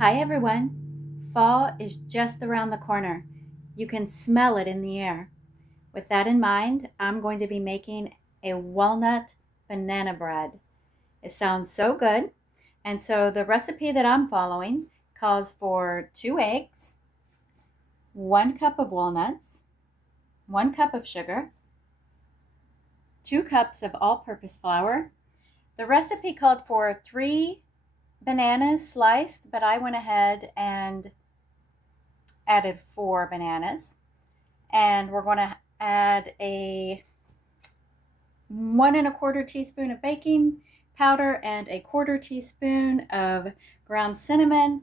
Hi everyone. Fall is just around the corner. You can smell it in the air. With that in mind, I'm going to be making a walnut banana bread. It sounds so good. And so the recipe that I'm following calls for 2 eggs, 1 cup of walnuts, 1 cup of sugar, 2 cups of all-purpose flour. The recipe called for 3 bananas sliced, but I went ahead and added 4 bananas. And we're going to add a 1 1/4 teaspoon of baking powder and a 1/4 teaspoon of ground cinnamon.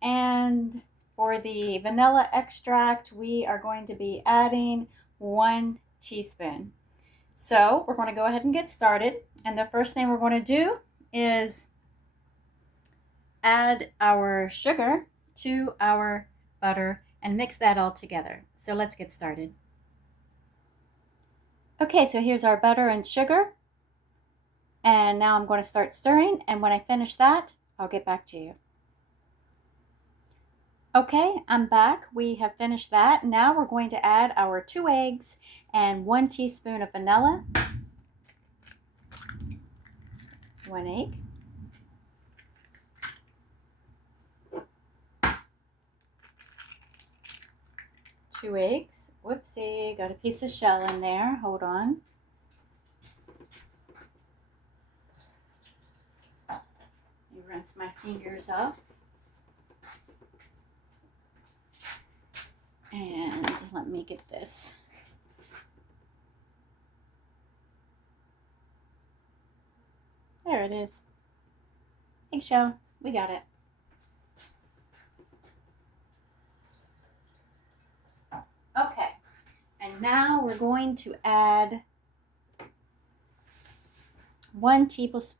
And for the vanilla extract, we are going to be adding 1 teaspoon. So we're going to go ahead and get started. And the first thing we're going to do is add our sugar to our butter and mix that all together. So let's get started. Okay, so here's our butter and sugar. And now I'm going to start stirring, and when I finish that, I'll get back to you. Okay, I'm back. We have finished that. Now we're going to add our 2 eggs and 1 teaspoon of vanilla. 1 egg. 2 eggs. Whoopsie, got a piece of shell in there. Hold on. Let me rinse my fingers off. And let me get this. There it is. Eggshell. We got it. Okay. And now we're going to add 1 teaspoon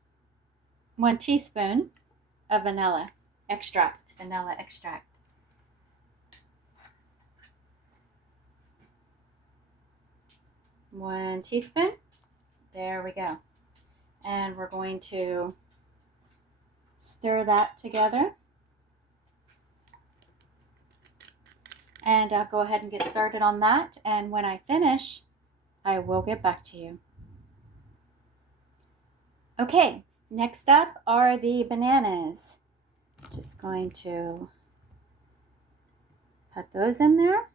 of vanilla extract. 1 teaspoon. There we go. And we're going to stir that together. And I'll go ahead and get started on that. And when I finish, I will get back to you. Okay, next up are the bananas. Just going to put those in there.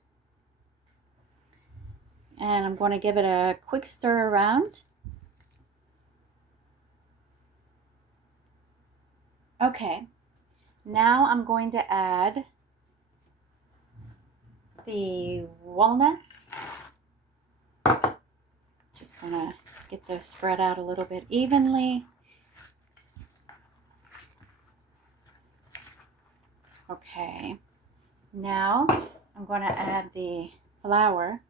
And I'm going to give it a quick stir around. Okay, now I'm going to add the walnuts. Just going to get those spread out a little bit evenly. Okay, now I'm going to add the flour.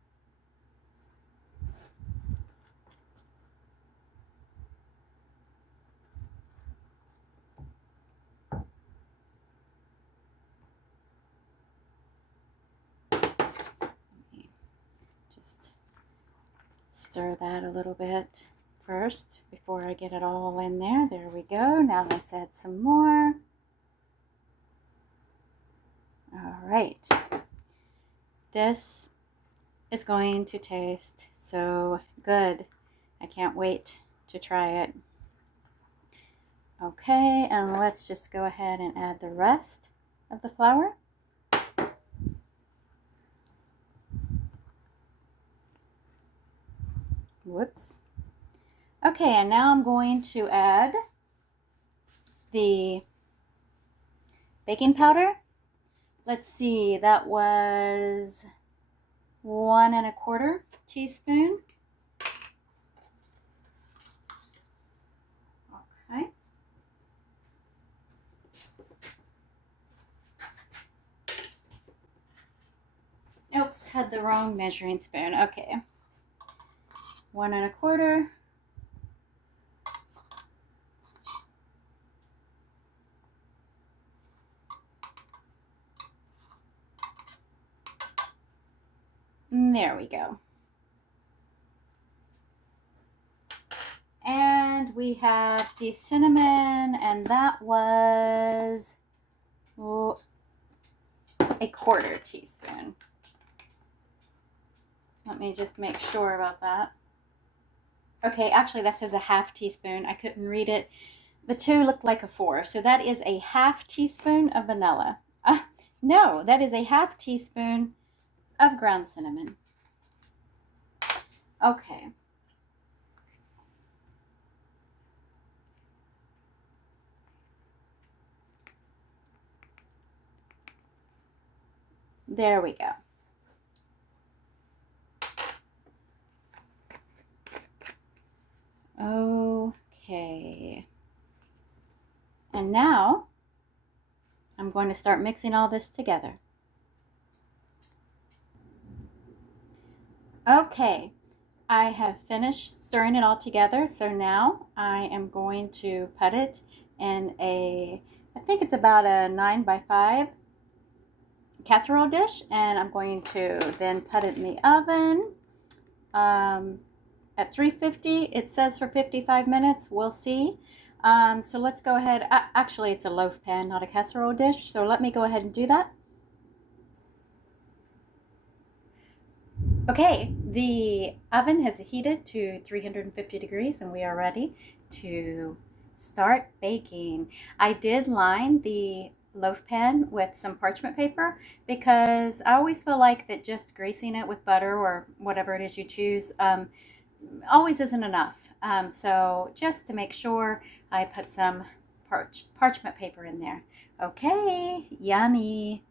Just stir that a little bit first before I get it all in there. There we go. Now let's add some more. All right. This is going to taste so good. I can't wait to try it. Okay, and let's just go ahead and add the rest of the flour. Whoops. Okay, and now I'm going to add the baking powder. Let's see, that was 1 1/4 teaspoon. Okay. Oops, had the wrong measuring spoon. Okay. 1 1/4. There we go. And And we have the cinnamon, and that was a quarter teaspoon. Let me just make sure about that. Okay, actually that says a half teaspoon. I couldn't read it. The two looked like a 4. So that is a half teaspoon of vanilla. No, that is a half teaspoon of ground cinnamon. Okay. There we go. Okay. And now I'm going to start mixing all this together. Okay, I have finished stirring it all together. So now I am going to put it in I think it's about a 9 by 5 casserole dish, and I'm going to then put it in the oven at 350. It says for 55 minutes. We'll see. So let's go ahead. Actually, it's a loaf pan, not a casserole dish. So let me go ahead and do that. Okay, the oven has heated to 350 degrees and we are ready to start baking. I did line the loaf pan with some parchment paper because I always feel like that just greasing it with butter or whatever it is you choose always isn't enough. So just to make sure, I put some parchment paper in there. Okay, yummy.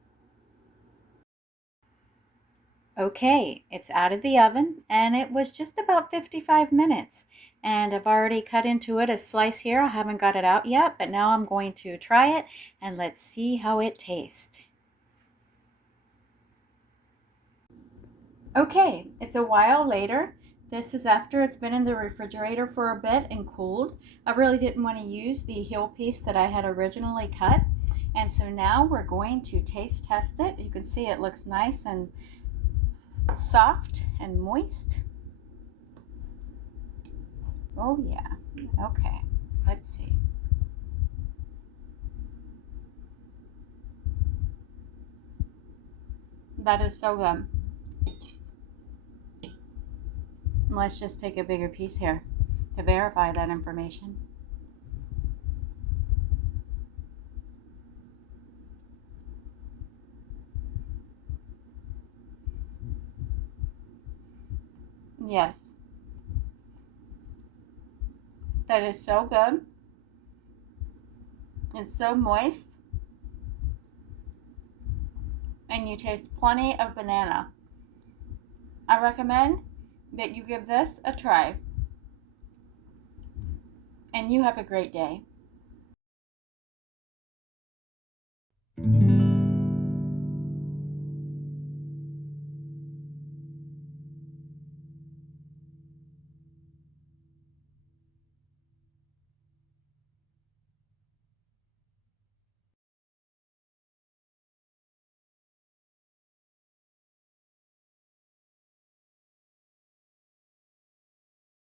Okay, it's out of the oven and it was just about 55 minutes. And I've already cut into it a slice here. I haven't got it out yet, but now I'm going to try it and let's see how it tastes. Okay, it's a while later. This is after it's been in the refrigerator for a bit and cooled. I really didn't want to use the heel piece that I had originally cut. And so now we're going to taste test it. You can see it looks nice and soft and moist. Oh yeah. Okay. Let's see. That is so good. Let's just take a bigger piece here to verify that information. Yes. That is so good. It's so moist. And you taste plenty of banana. I recommend that you give this a try. And you have a great day.